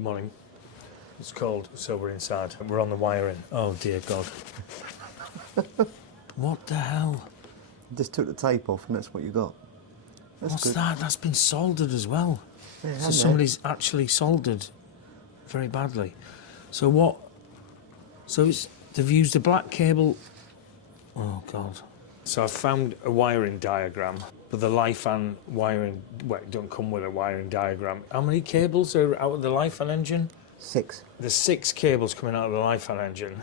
Morning. It's cold, so we're inside. We're on the wiring. Oh dear God. What the hell? Just took the tape off and that's what you got. What's that? That's been soldered as well. Yeah, so somebody's actually soldered very badly. So what? So they've used a black cable. Oh God. So I've found a wiring diagram, but the Lifan wiring, well, it don't come with a wiring diagram. How many cables are out of the Lifan engine? 6. There's 6 cables coming out of the Lifan engine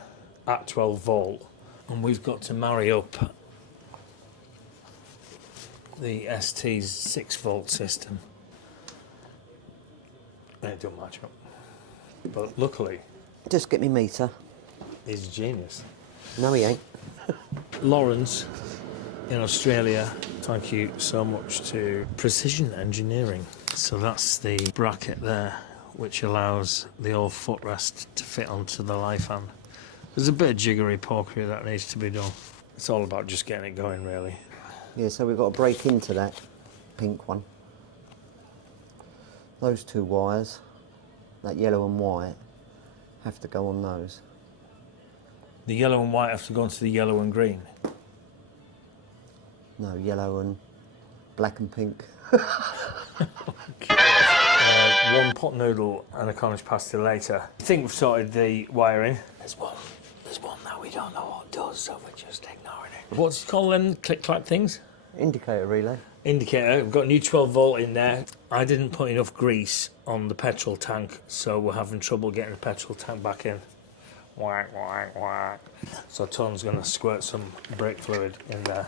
at 12 volt, and we've got to marry up the ST's 6 volt system. And it don't match up. But luckily, Just get me meter. he's a genius. No, he ain't. Lawrence in Australia, thank you so much to Precision Engineering. So that's the bracket there, which allows the old footrest to fit onto the Lifan. There's a bit of jiggery pokery that needs to be done. It's all about just getting it going, really. Yeah, so we've got to break into that pink one. Those 2 wires, that yellow and white, have to go on those. The yellow and white have to go into the yellow and green. No, yellow and black and pink. One pot noodle and a Cornish pasty later. I think we've sorted the wiring. There's one that we don't know what does, so we're just ignoring it. What's it called then? Click-clack things? Indicator relay. Indicator. We've got a new 12 volt in there. I didn't put enough grease on the petrol tank, so we're having trouble getting the petrol tank back in. Whack, whack, whack. So Tom's going to squirt some brake fluid in there.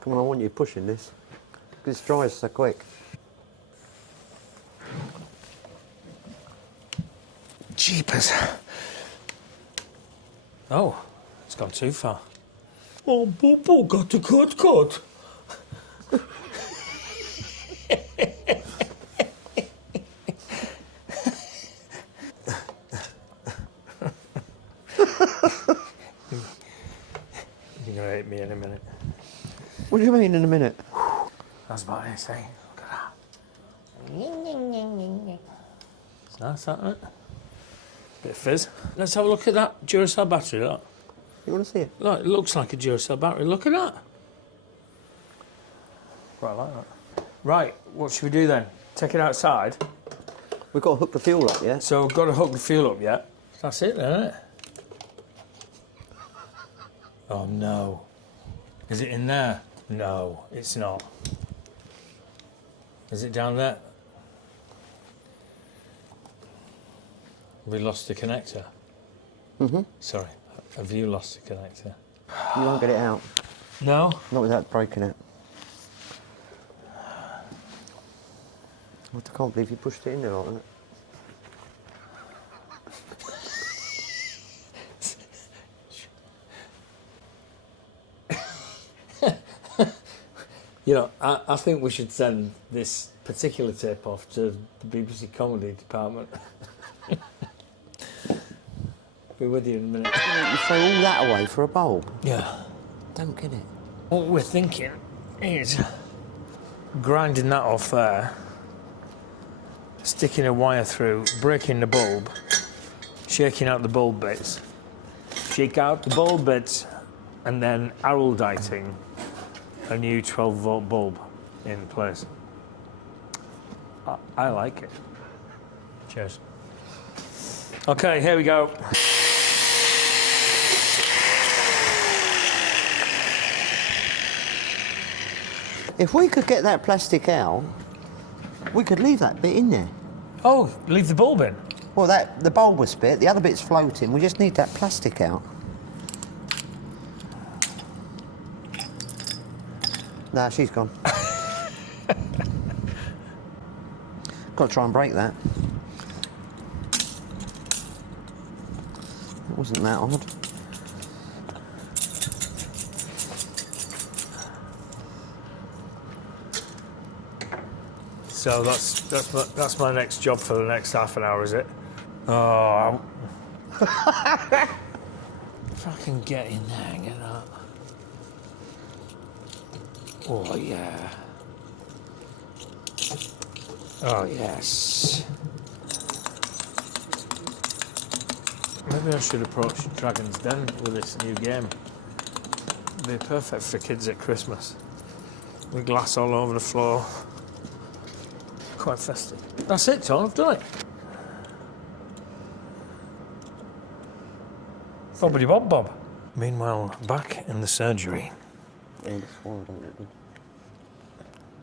Come on, I want you pushing this. This dries so quick. Jeepers. Oh, it's gone too far. Oh, Bobo got a cut. You're gonna hate me in a minute. What do you mean in a minute? That's about it, say. Look at that. It's nice, that, isn't it? Bit of fizz. Let's have a look at that Duracell battery, look. You want to see it? Look, it looks like a Duracell battery. Look at that. Quite like that. Right, what should we do then? Take it outside? We've got to hook the fuel up, yeah? So we've got to hook the fuel up yet. That's it then, isn't it? Oh no. Is it in there? No, it's not. Is it down there? We lost the connector. Mm-hmm. Sorry, have you lost the connector? You won't get it out. No? Not without breaking it. I can't believe you pushed it in there like that. You know, I think we should send this particular tape off to the BBC Comedy Department. Be with you in a minute. You throw all that away for a bulb? Yeah. Don't get it. What we're thinking is grinding that off there, sticking a wire through, breaking the bulb, shaking out the bulb bits, shake out the bulb bits, and then aralditing a new 12 volt bulb in place. I like it. Cheers. Okay, here we go. If we could get that plastic out, we could leave that bit in there. Oh, leave the bulb in? Well, the bulbous bit, the other bit's floating. We just need that plastic out. Nah, she's gone. Got to try and break that. It wasn't that odd. So that's my next job for the next half an hour, is it? Oh, fucking get in there, get up. Oh yeah. Oh yes. Maybe I should approach Dragon's Den with this new game. It'd be perfect for kids at Christmas. With glass all over the floor. Quite festive. That's it, Tom, I've done it. Bobbity bob bob. Meanwhile, back in the surgery,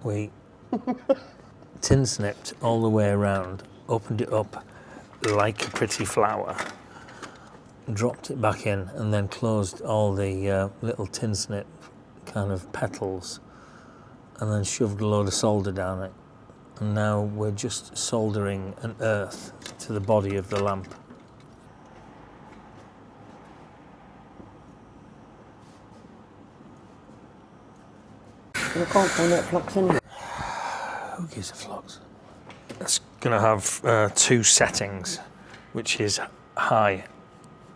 we tin snipped all the way around, opened it up like a pretty flower, dropped it back in, and then closed all the little tin snip kind of petals, and then shoved a load of solder down it. And now we're just soldering an earth to the body of the lamp. You can't find that flux anyway. Who gives a flux? It's going to have 2 settings, which is high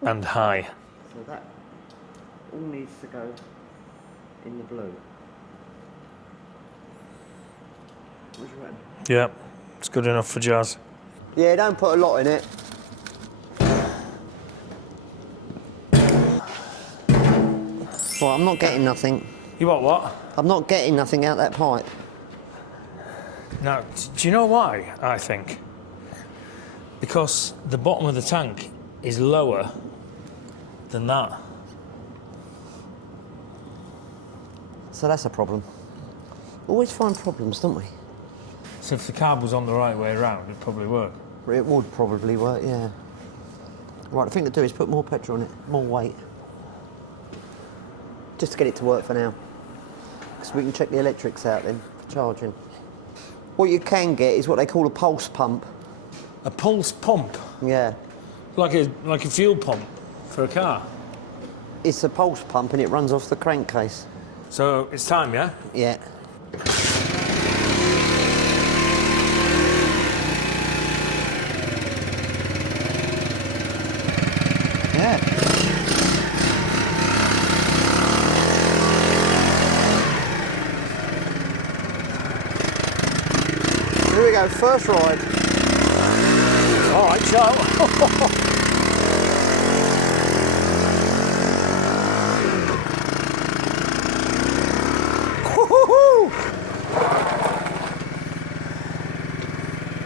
and high. So that all needs to go in the blue. What do you reckon? Yeah, it's good enough for Jazz. Yeah, don't put a lot in it. Well, I'm not getting nothing. You want what? I'm not getting nothing out that pipe. Now, do you know why, I think? Because the bottom of the tank is lower than that. So that's a problem. Always find problems, don't we? So if the carb was on the right way around, it'd probably work. It would probably work, yeah. Right, the thing to do is put more petrol on it, more weight. Just to get it to work for now. Because we can check the electrics out then, for charging. What you can get is what they call a pulse pump. A pulse pump? Yeah. Like a fuel pump for a car? It's a pulse pump and it runs off the crankcase. So it's time, yeah? Yeah. Yeah. Here we go, first ride. All right, ciao.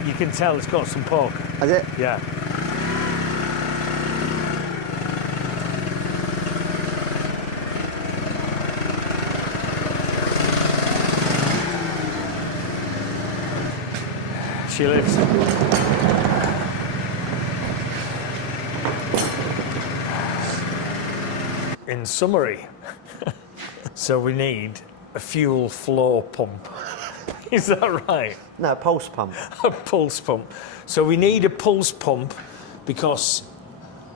You can tell it's got some pork. Has it? Yeah. She lives. In summary, so we need a fuel flow pump. Is that right? No, pulse pump. A pulse pump. So we need a pulse pump because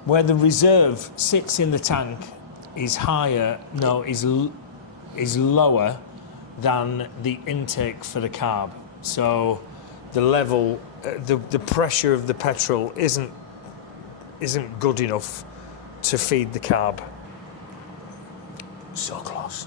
where the reserve sits in the tank is lower than the intake for the carb. So the level, the pressure of the petrol isn't good enough to feed the carb. So close.